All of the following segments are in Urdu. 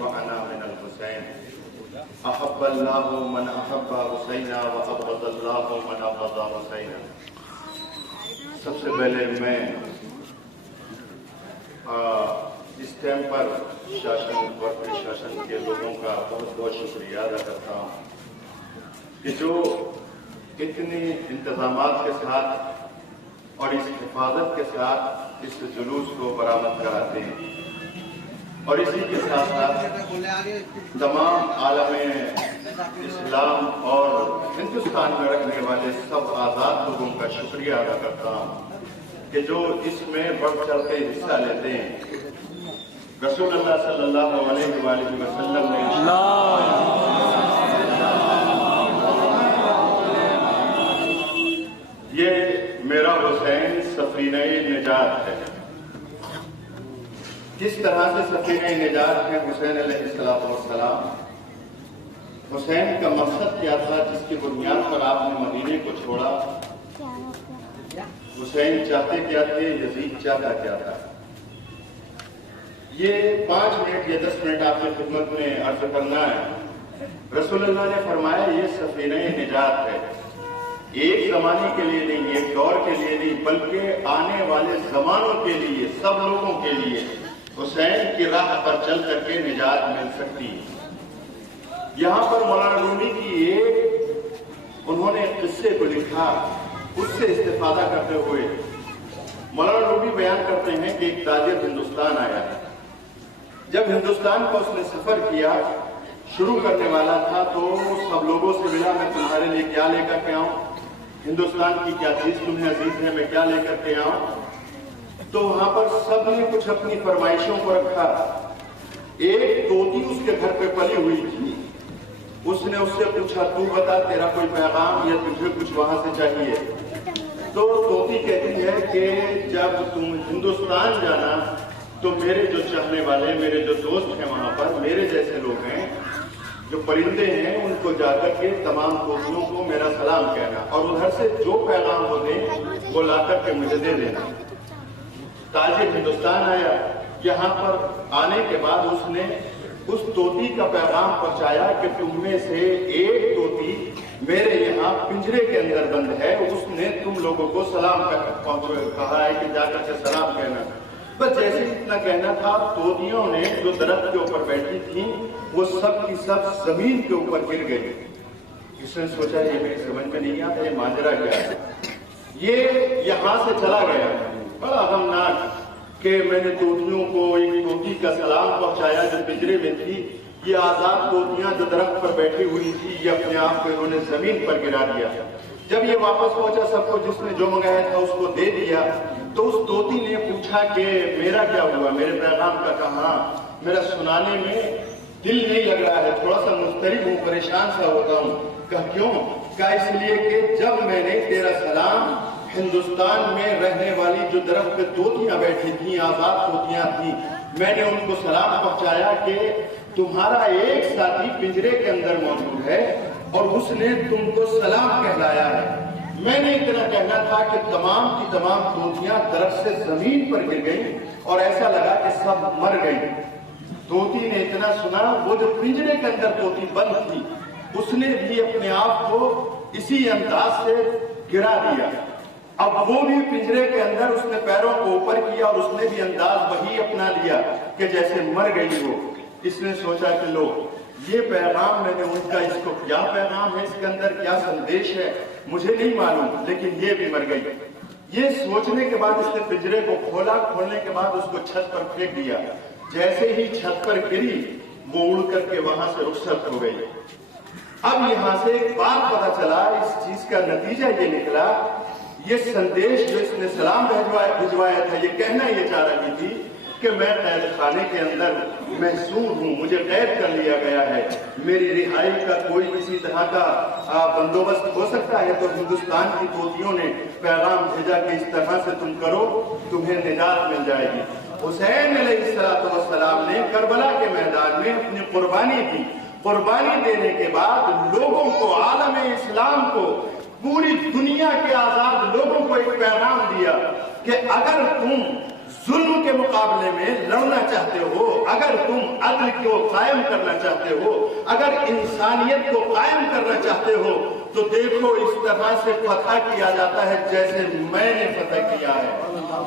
وأنا من الحسين أحب الله من أحب حسینا وأبغض الله من أبغض حسینا۔ سب سے پہلے میں اس ٹائم پر شاشن اور پرشاشن کے لوگوں کا بہت بہت شکریہ ادا کرتا ہوں کہ جو اتنے انتظامات کے ساتھ اور اس حفاظت کے ساتھ اس جلوس کو برآمد کراتے ہیں، اور اسی کے ساتھ ساتھ تمام عالم اسلام اور ہندوستان میں رکھنے والے سب آزاد لوگوں کا شکریہ ادا کرتا ہوں کہ جو اس میں بڑھ چڑھ کے حصہ لیتے ہیں۔ رسول اللہ صلی اللہ علیہ وآلہ وسلم نے یہ میرا حسین سفینہ نجات ہے۔ کس طرح سے سفینہ نجات ہے حسین علیہ السلام؟ حسین کا مقصد کیا تھا جس کی بنیاد پر آپ نے مدینے کو چھوڑا؟ حسین چاہتے کیا تھے، یزید چاہتا کیا تھا؟ یہ 5 منٹ یا 10 منٹ آپ کی خدمت میں عرض کرنا ہے۔ رسول اللہ نے فرمایا یہ سفینہ نجات ہے، ایک زمانے کے لیے نہیں، ایک دور کے لیے نہیں، بلکہ آنے والے زمانوں کے لیے، سب لوگوں کے لیے حسین کی راہ پر چل کر کے نجات مل سکتی ہے۔ یہاں پر مولانا رومی کی انہوں نے قصے کو لکھا، اس سے استفادہ کرتے ہوئے مولانا رومی بیان کرتے ہیں کہ ایک تاجر ہندوستان آیا ہے۔ جب ہندوستان کا اس نے سفر کیا، شروع کرنے والا تھا تو سب لوگوں سے ملا، میں تمہارے لیے کیا لے کر کے آؤں، ہندوستان کی کیا چیز تمہیں عزیز ہے، میں کیا لے کر کے آؤں؟ تو وہاں پر سب نے کچھ اپنی فرمائشوں کو رکھا۔ ایک طوطی اس کے گھر پہ پلی ہوئی تھی، اس نے اس سے پوچھا تو بتا تیرا کوئی پیغام یا تجھے کچھ وہاں سے چاہیے؟ تو طوطی کہتی ہے کہ جب تم ہندوستان جانا تو میرے جو چاہنے والے، میرے جو دوست ہیں وہاں پر، میرے جیسے لوگ ہیں جو پرندے ہیں، ان کو جا کر کے تمام طوطیوں کو میرا سلام کہنا، اور ادھر سے جو پیغام وہ دیں وہ لا کر کے مجھے دے دینا۔ تاجر ہندوستان آیا، یہاں پر آنے کے بعد اس نے اس طوطی کا پیغام پہنچایا کہ تم میں سے ایک طوطی میرے یہاں پنجرے کے اندر بند ہے، اس نے تم لوگوں کو سلام کہا ہے کہ جا کر کے سلام کہنا۔ بس جیسے اتنا کہنا تھا، طوطیوں نے جو درخت کے اوپر بیٹھی تھیں وہ سب کی سب زمین کے اوپر گر گئی۔ اس نے سوچا یہ میری سمجھ میں نہیں آتا، یہ ماجرا کیا ہے؟ یہ یہاں سے چلا گیا، بڑا غمناک کہ میں نے طوطیوں کو ایک طوطی کا سلام پہنچایا جو پنجرے میں تھی، یہ آزاد طوطیاں جو درخت پر بیٹھی ہوئی تھی یہ اپنے آپ کو انہوں نے زمین پر گرا دیا۔ جب یہ واپس پہنچا، سب کو جس نے جو منگایا تھا اس کو دے دیا، تو اس طوطی نے پوچھا کہ میرا کیا ہوا، میرے پیغام کا کہاں؟ میرا سنانے میں دل نہیں لگ رہا ہے، تھوڑا سا مضطرب ہوں، پریشان سا ہوتا ہوں۔ کہا کیوں؟ کہا اس لیے کہ جب میں نے تیرا سلام ہندوستان میں رہنے والی جو درخت پہ طوطیاں بیٹھی تھیں، آزاد طوطیاں تھیں، میں نے ان کو سلام پہنچایا کہ تمہارا ایک ساتھی پنجرے کے اندر موجود ہے اور اس نے تم کو سلام کہلایا ہے۔ میں نے اتنا کہنا تھا کہ تمام کی تمام طوطیاں درخت سے زمین پر گر گئیں اور ایسا لگا کہ سب مر گئی۔ طوطی نے اتنا سنا، وہ جو پنجرے کے اندر طوطی بند تھی اس نے بھی اپنے آپ کو اسی انداز سے گرا دیا۔ اب وہ بھی پنجرے کے اندر اس نے پیروں کو اوپر کیا اور اس نے بھی انداز وہی اپنا لیا کہ جیسے مر گئی ہو۔ اس نے سوچا کہ لو یہ پیغام میں نے ان کا، اس کو کیا پیغام ہے، اس کے اندر کیا سندیش ہے مجھے نہیں معلوم، لیکن یہ بھی مر گئی۔ یہ سوچنے کے بعد اس نے پنجرے کو کھولا، کھولنے کے بعد اس کو چھت پر پھینک دیا۔ جیسے ہی چھت پر گری وہ اڑ کر کے وہاں سے رخصت ہو گئی۔ اب یہاں سے ایک بات پتا چلا، اس چیز کا نتیجہ یہ نکلا، یہ سندیش جو اس نے سلام بھجوایا تھا، یہ کہنا یہ چاہ رہی تھی کہ میں قید خانے کے اندر محصور ہوں، مجھے قید کر لیا گیا ہے، میری رہائی کا کوئی کسی طرح کا بندوبست ہو سکتا ہے، تو ہندوستان کی طوطیوں نے پیغام بھیجا کہ اس طرح سے تم کرو، تمہیں نجات مل جائے گی۔ حسین علیہ السلام نے کربلا کے میدان میں اپنی قربانی دی۔ قربانی دینے کے بعد لوگوں کو، عالم اسلام کو، پوری دنیا کے آزاد لوگوں کو ایک پیغام دیا کہ اگر تم ظلم کے مقابلے میں لڑنا چاہتے ہو، اگر تم عدل کو قائم کرنا چاہتے ہو، اگر انسانیت کو قائم کرنا چاہتے ہو، تو دیکھو اس طرح سے فتح کیا جاتا ہے جیسے میں نے فتح کیا ہے۔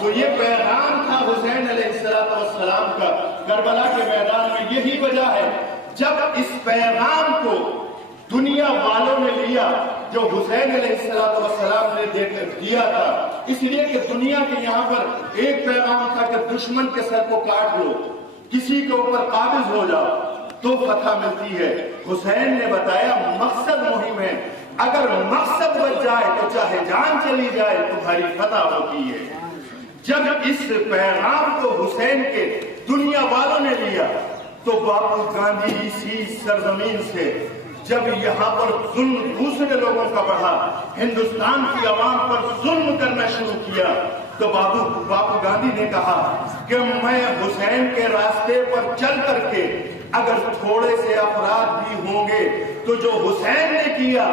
تو یہ پیغام تھا حسین علیہ السلام کا کربلا کے میدان میں۔ یہی وجہ ہے جب اس پیغام کو دنیا والوں نے لیا جو حسین علیہ السلام نے دیا تھا، اس لیے کہ دنیا کے یہاں پر ایک پیغام تھا کہ دشمن کے سر کو کاٹ لو، کسی کے اوپر قابض ہو جاؤ تو فتح ملتی ہے۔ حسین نے بتایا مقصد مہم ہے، اگر مقصد بچ جائے تو چاہے جان چلی جائے تمہاری فتح ہوتی ہے۔ جب اس پیغام کو حسین کے دنیا والوں نے لیا تو باپو گاندھی اسی سرزمین سے جب یہاں پر ظلم دوسرے لوگوں کا بڑھا، ہندوستان کی عوام پر ظلم کرنا شروع کیا، تو باپو گاندھی نے کہا کہ میں حسین کے راستے پر چل کر کے اگر تھوڑے سے افراد بھی ہوں گے تو جو حسین نے کیا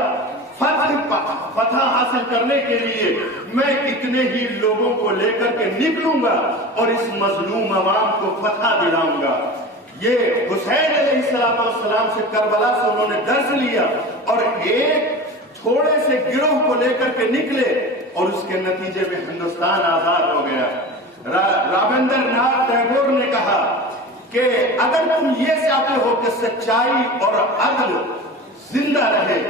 فتح حاصل کرنے کے لیے میں کتنے ہی لوگوں کو لے کر کے نکلوں گا اور اس مظلوم عوام کو فتح دلاؤں گا۔ یہ حسین علیہ السلام سے کربلا سے انہوں نے درس لیا اور ایک تھوڑے سے گروہ کو لے کر کے نکلے اور اس کے نتیجے میں ہندوستان آزاد ہو گیا۔ رابندر ناتھ ٹیگور نے کہا کہ اگر تم یہ چاہتے ہو کہ سچائی اور عدل زندہ رہے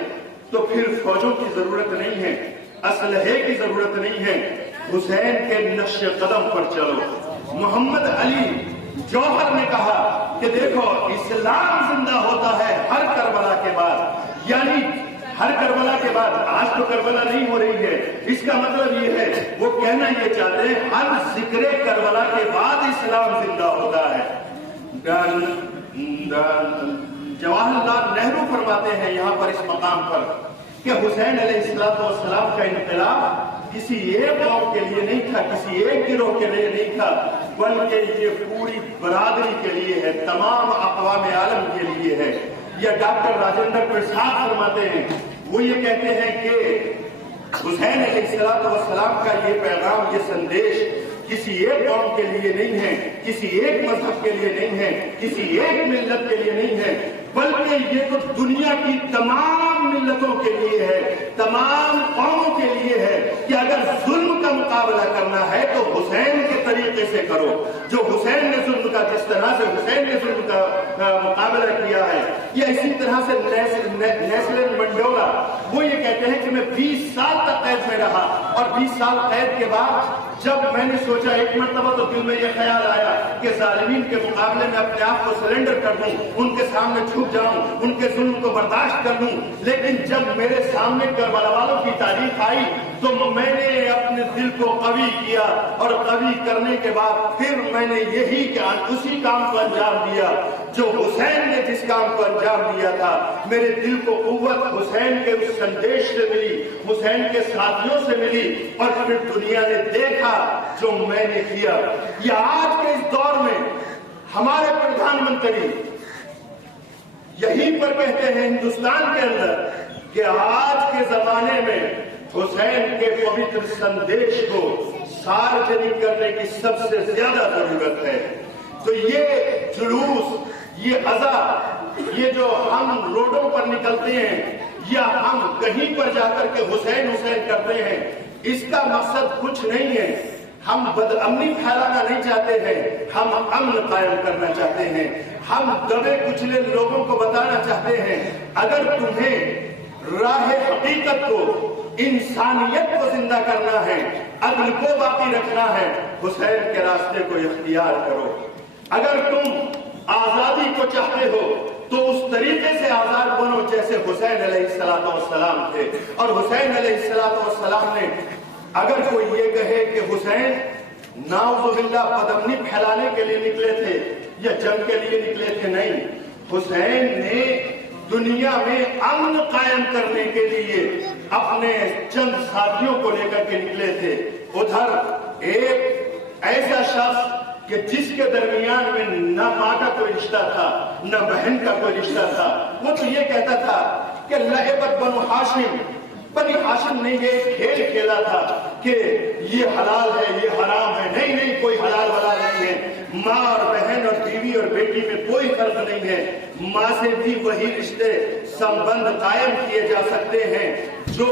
تو پھر فوجوں کی ضرورت نہیں ہے، اسلحے کی ضرورت نہیں ہے، حسین کے نقش قدم پر چلو۔ محمد علی جوہر نے کہا کہ دیکھو اسلام زندہ ہوتا ہے ہر کربلا کے بعد، یعنی ہر کربلا کے بعد، آج تو کربلا نہیں ہو رہی ہے، اس کا مطلب یہ ہے وہ کہنا یہ چاہتے ہیں ہر ذکر کربلا کے بعد اسلام زندہ ہوتا ہے۔ جواہر لال نہرو فرماتے ہیں یہاں پر اس مقام پر کہ حسین علیہ السلام کا انقلاب کسی ایک قوم کے لیے نہیں تھا، کسی ایک گروہ کے لیے نہیں تھا، بلکہ یہ پوری برادری کے لیے ہے، تمام اقوام عالم کے لیے ہے۔ یہ ڈاکٹر راجندر پرساد فرماتے ہیں، وہ یہ کہتے ہیں کہ حسین علیہ السلام کا یہ پیغام، یہ سندیش کسی ایک قوم کے لیے نہیں ہے، کسی ایک مذہب کے لیے نہیں ہے، کسی ایک ملت کے لیے نہیں ہے، بلکہ یہ تو دنیا کی تمام ملتوں کے لیے ہے، تمام قوموں کے لیے ہے کہ اگر ظلم کا مقابلہ کرنا ہے تو حسین کے طریقے سے کرو، جو حسین نے ظلم کا، جس طرح سے حسین نے ظلم کا مقابلہ کیا ہے۔ یا اسی طرح سے نیلسن منڈیلا وہ یہ کہتے ہیں کہ میں 20 سال تک قید میں رہا اور 20 سال قید کے بعد جب میں نے سوچا ایک مرتبہ تو دل میں یہ خیال آیا کہ ظالمین کے مقابلے میں اپنے آپ کو سرنڈر کر دوں، ان کے سامنے جھک جاؤں، ان کے ظلم کو برداشت کر لوں، لیکن جب میرے سامنے کربلا والوں کی تاریخ آئی تو میں نے اپنے دل کو قوی کیا اور قوی کرنے کے بعد پھر میں نے یہی اسی کام کو انجام دیا جو حسین نے جس کام کو انجام دیا تھا۔ میرے دل کو قوت حسین کے اس سندیش سے ملی، حسین کے ساتھیوں سے ملی، اور پھر دنیا نے دیکھا جو میں نے کیا۔ یہ آج کے اس دور میں ہمارے پردھان منتری یہیں پر کہتے ہیں ہندوستان کے اندر کہ آج کے زمانے میں حسین کے پوتر سندیش کو سارجنک کرنے کی سب سے زیادہ ضرورت ہے۔ تو یہ جلوس، یہ عزا، یہ جو ہم روڈوں پر نکلتے ہیں یا ہم کہیں پر جا کر کے حسین حسین کرتے ہیں، اس کا مقصد کچھ نہیں ہے۔ ہم بد امنی پھیلانا نہیں چاہتے ہیں، ہم امن قائم کرنا چاہتے ہیں۔ ہم دبے کچلے لوگوں کو بتانا چاہتے ہیں اگر تمہیں راہ حقیقت کو، انسانیت کو زندہ کرنا ہے، عدل کو باقی رکھنا ہے، حسین کے راستے کو اختیار کرو۔ اگر تم آزادی کو چاہتے ہو تو اس طریقے سے آزاد بنو جیسے حسین علیہ السلام تھے۔ اور حسین علیہ السلام نے اگر کوئی یہ کہے کہ حسین نعوذ باللہ بدامنی پھیلانے کے لیے نکلے تھے یا جنگ کے لیے نکلے تھے، نہیں، حسین نے دنیا میں امن قائم کرنے کے لیے اپنے چند ساتھیوں کو لے کر کے نکلے تھے۔ ادھر ایک ایسا شخص کہ جس کے درمیان میں نہ ماں کا کوئی رشتہ تھا نہ بہن کا کوئی رشتہ تھا، وہ تو یہ کہتا تھا کہ لعبت بنو ہاشم، بنی ہاشم نے یہ کھیل کھیلا تھا کہ یہ حلال ہے یہ حرام ہے، نہیں نہیں، کوئی حلال ولا نہیں ہے۔ ماں اور بہن اور بیوی اور بیٹی میں کوئی فرق نہیں ہے، ماں سے بھی وہی رشتے سمبند قائم کیے جا سکتے ہیں جو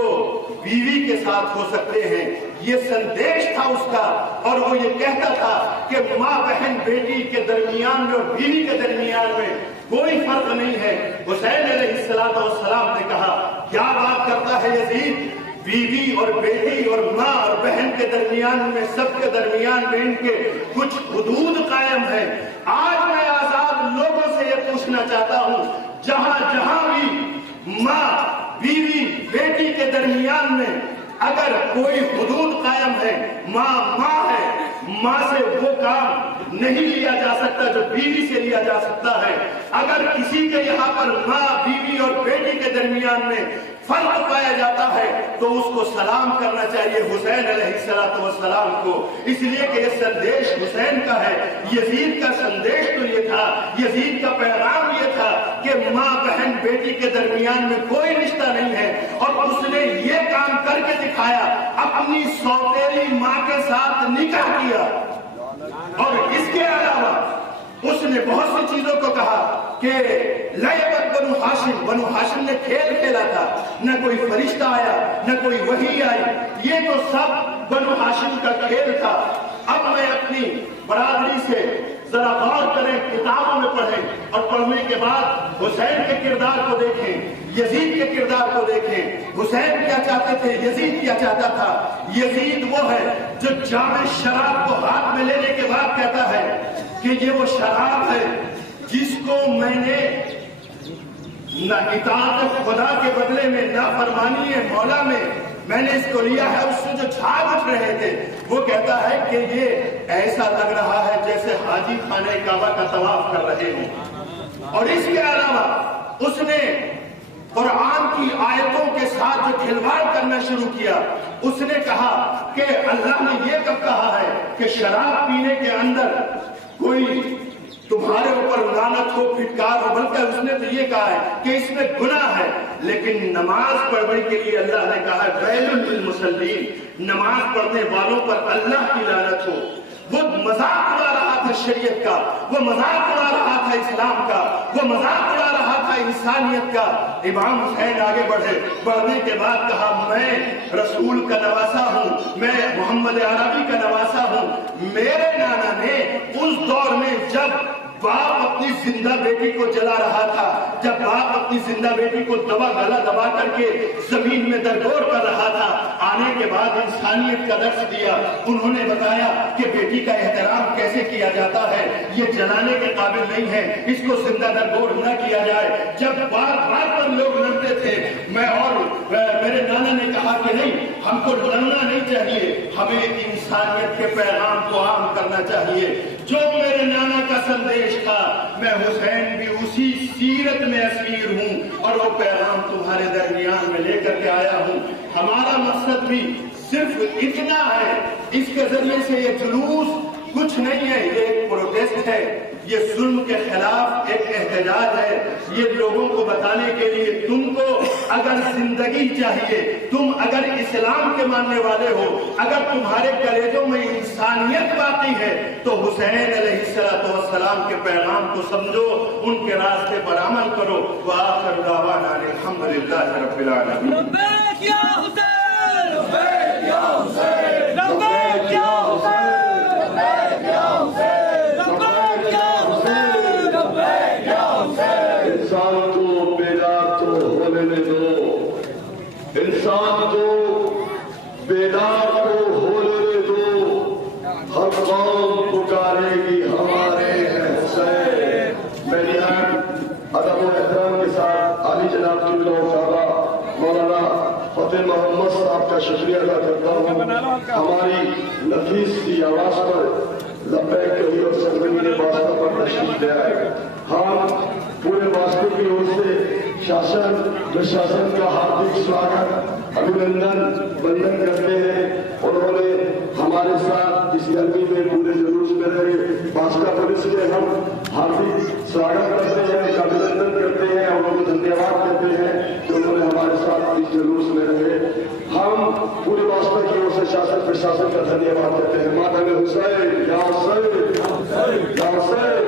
بیوی کے ساتھ ہو سکتے ہیں۔ یہ سندیش تھا اس کا، اور وہ یہ کہتا تھا کہ ماں بہن بیٹی کے درمیان میں اور بیوی کے درمیان میں کوئی فرق نہیں ہے۔ حسین علیہ السلام نے کہا کیا بات کرتا ہے یزید، بیوی اور بیٹی اور ماں اور بہن کے درمیان میں، سب کے درمیان میں ان کے کچھ حدود قائم ہیں۔ آج میں آزاد لوگوں سے یہ پوچھنا چاہتا ہوں، جہاں جہاں بھی ماں بیوی بیٹی کے درمیان میں اگر کوئی حدود قائم ہے، ماں ہے، ماں سے وہ کام نہیں لیا جا سکتا جو بیوی سے لیا جا سکتا ہے۔ اگر کسی کے یہاں پر ماں بیوی اور بیٹی کے درمیان میں فرق پایا جاتا ہے تو اس کو سلام کرنا چاہیے حسین علیہ السلام کو، اس لیے کہ یہ سندیش حسین کا ہے۔ یزید کا سندیش تو یہ تھا، یزید کا پیغام یہ تھا کہ ماں بہن بیٹی کے درمیان میں کوئی رشتہ نہیں ہے، اور اس نے یہ کام کر کے دکھایا، اپنی سوتیلی ماں کے ساتھ نکاح کیا۔ اور اس کے علاوہ اس نے بہت سی چیزوں کو کہا کہ لعبت بنو ہاشم نے کھیل کھیلا تھا، نہ کوئی فرشتہ آیا نہ کوئی وحی آئی، یہ تو سب بنو ہاشم کا کھیل تھا۔ اب میں اپنی برادری سے ذرا غور کریں، کتابوں میں پڑھیں، اور پڑھنے کے بعد حسین کے کردار کو دیکھیں، یزید کے کردار کو دیکھیں۔ حسین کیا چاہتے تھے، یزید کیا چاہتا تھا؟ یزید وہ ہے جو جام شراب کو ہاتھ میں لینے کے بعد کہتا ہے کہ یہ وہ شراب ہے جس کو میں نے نہ اطاعت خدا کے بدلے میں، نہ فرمانی مولا میں نے اس کو لیا ہے۔ اس سے جو جھاگ اٹھ رہے تھے، وہ کہتا ہے کہ یہ ایسا لگ رہا ہے جیسے حاجی خانہ کعبہ کا طواف کر رہے ہوں۔ اور اس کے علاوہ اس نے قرآن کی آیتوں کے ساتھ جو کھلواڑ کرنا شروع کیا، اس نے کہا کہ اللہ نے یہ کب کہا ہے کہ شراب پینے کے اندر کوئی تمہارے اوپر لعنت ہو، پھٹکار ہو، بلکہ اس نے تو یہ کہا ہے کہ اس میں گناہ ہے۔ لیکن نماز پڑھنے کے لیے اللہ نے کہا ویل للمصلین، نماز پڑھنے والوں پر اللہ کی لعنت ہو۔ وہ مذاق اڑا رہا تھا شریعت کا، وہ مذاق اڑا رہا تھا اسلام کا، وہ مذاق اڑا رہا تھا انسانیت کا۔ امام حسین آگے بڑھنے کے بعد کہا میں رسول کا نواسا ہوں، میں محمد عربی کا نواسا ہوں۔ میرے نانا نے اس دور میں جب باپ اپنی زندہ بیٹی کو جلا رہا تھا، جب باپ اپنی زندہ بیٹی کو گلا دبا کر کے زمین میں درگور کر رہا تھا، آنے کے بعد انسانیت کا درس دیا۔ انہوں نے بتایا کہ بیٹی کا احترام کیسے کیا جاتا ہے، یہ جلانے کے قابل نہیں ہے، اس کو زندہ درگور نہ کیا جائے۔ جب بار بار پر لوگ لڑتے تھے، میں اور میرے نانا نے کہا کہ نہیں، ہم کو لڑنا نہیں چاہیے، ہمیں انسانیت کے پیغام کو عام کرنا چاہیے۔ جو میرے نانا کا سندیش تھا، میں حسین بھی اسی سیرت میں اسیر ہوں، اور وہ پیغام تمہارے درمیان میں لے کر کے آیا ہوں۔ ہمارا مقصد بھی صرف اتنا ہے، اس کے ذریعے سے یہ جلوس کچھ نہیں ہے، یہ ایک پروٹیسٹ ہے، یہ ظلم کے خلاف ایک احتجاج ہے۔ یہ لوگوں کو بتانے کے لیے تم کو اگر زندگی چاہیے، تم اگر اسلام کے ماننے والے ہو، اگر تمہارے کلیجوں میں انسانیت باقی ہے، تو حسین علیہ السلام کے پیغام کو سمجھو، ان کے راستے پر عمل کرو۔ وآخر دعوانا الحمدللہ رب العالمین۔ لبیک یا حسین، لبیک یا حسین، لبیک یا حسین، لبیک یا حسین، لبیک یا حسین، لبیک یا حسین۔ انسان کو بیدار تو ہونے دو، انسان کو بیدار تو ہونے دو، ہر قوم پکارے گی ہمارے حسین۔ میں نہایت ادب و احترام کے ساتھ عالی جناب قبلہ و صحابہ مولانا فتح محمد صاحب کا شکریہ ادا کرتا ہوں، ہماری نفیس سی آواز پر لبیک کہی اور سرزمین واسطہ پر تشریف لے آئے۔ ہم پورے واسطے کی اور سے شاسن پرشاسن کا ہاردک سواگت ابھینندن وندن کرتے ہیں۔ انہوں نے ہمارے ساتھ اس گرمی میں پورے جلوس میں رہے، واسطہ پولیس کے ہم ہاردک سواگت کرتے ہیں، ابھینندن کرتے ہیں، اور ان کو دھنیہ واد کرتے ہیں کہ انہوں نے ہمارے ساتھ اس جلوس میں رہے۔ ہم پوری واسطہ کی اور سے شاسن پرشاسن کا دھنیہ واد کرتے ہیں. ماتم حسین یا حسین یا حسین.